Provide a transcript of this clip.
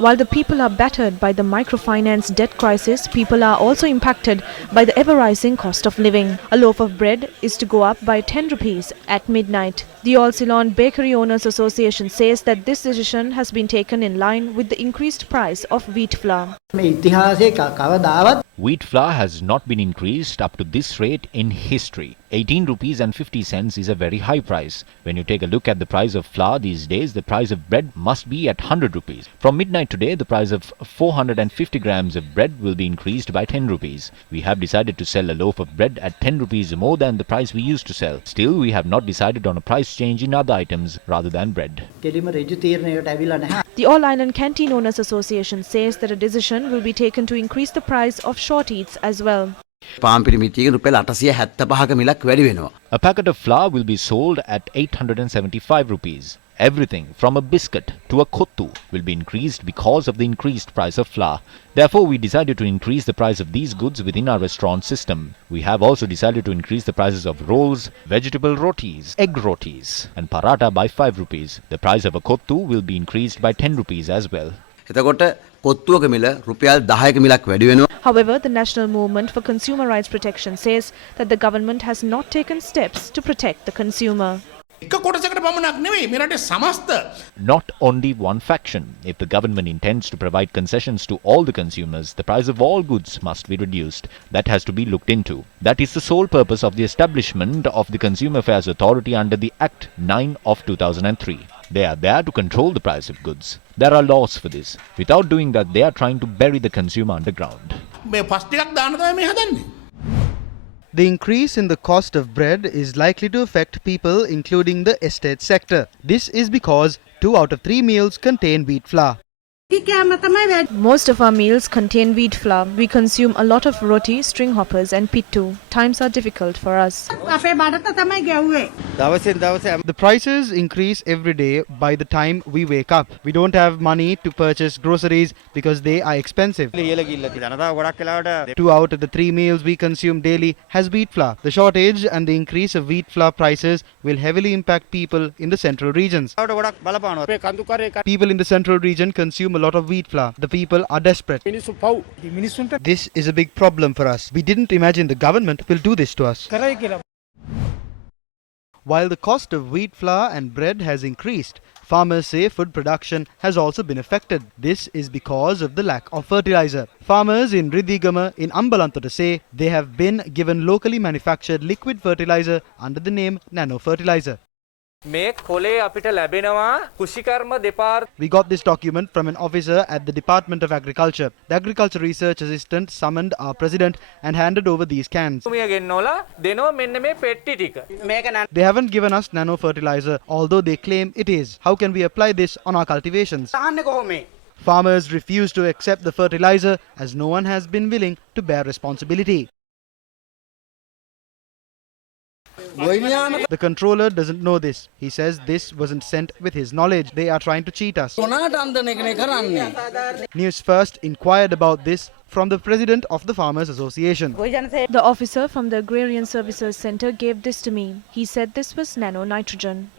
While the people are battered by the microfinance debt crisis, people are also impacted by the ever-rising cost of living. A loaf of bread is to go up by 10 rupees at midnight. The All Ceylon Bakery Owners Association says that this decision has been taken in line with the increased price of wheat flour. Wheat flour has not been increased up to this rate in history. 18 rupees and 50 cents is a very high price. When you take a look at the price of flour these days, the price of bread must be at 100 rupees. From midnight today, the price of 450 grams of bread will be increased by 10 rupees. We have decided to sell a loaf of bread at 10 rupees more than the price we used to sell. Still, we have not decided on a price change in other items rather than bread. The All Island Canteen Owners Association says that a decision will be taken to increase the price of short eats as well. A packet of flour will be sold at 875 rupees. Everything from a biscuit to a Kottu will be increased because of the increased price of flour. Therefore, we decided to increase the price of these goods within our restaurant system. We have also decided to increase the prices of rolls, vegetable rotis, egg rotis and paratha by 5 rupees. The price of a Kottu will be increased by 10 rupees as well. However, the National Movement for Consumer Rights Protection says that the government has not taken steps to protect the consumer. Not only one faction. If the government intends to provide concessions to all the consumers, the price of all goods must be reduced. That has to be looked into. That is the sole purpose of the establishment of the Consumer Affairs Authority under the Act 9 of 2003. They are there to control the price of goods. There are laws for this. Without doing that, they are trying to bury the consumer underground. The increase in the cost of bread is likely to affect people including the estate sector. This is because 2 out of 3 meals contain wheat flour. Most of our meals contain wheat flour. We consume a lot of roti, string hoppers and pittu. Times are difficult for us. The prices increase every day by the time we wake up. We don't have money to purchase groceries because they are expensive. 2 out of the 3 meals we consume daily has wheat flour. The shortage and the increase of wheat flour prices will heavily impact people in the central regions. People in the central region consume a lot of wheat flour. The people are desperate. This is a big problem for us. We didn't imagine the government will do this to us. While the cost of wheat flour and bread has increased, farmers say food production has also been affected. This is because of the lack of fertilizer. Farmers in Ridigama in Ambalantota say they have been given locally manufactured liquid fertilizer under the name nano fertilizer. We got this document from an officer at the Department of Agriculture. The Agriculture Research Assistant summoned our president and handed over these cans. They haven't given us nano fertilizer, although they claim it is. How can we apply this on our cultivations? Farmers refuse to accept the fertilizer as no one has been willing to bear responsibility. The controller doesn't know this. He says this wasn't sent with his knowledge. They are trying to cheat us. Newsfirst inquired about this from the president of the Farmers Association. The officer from the Agrarian Services Center gave this to me. He said this was nano nitrogen.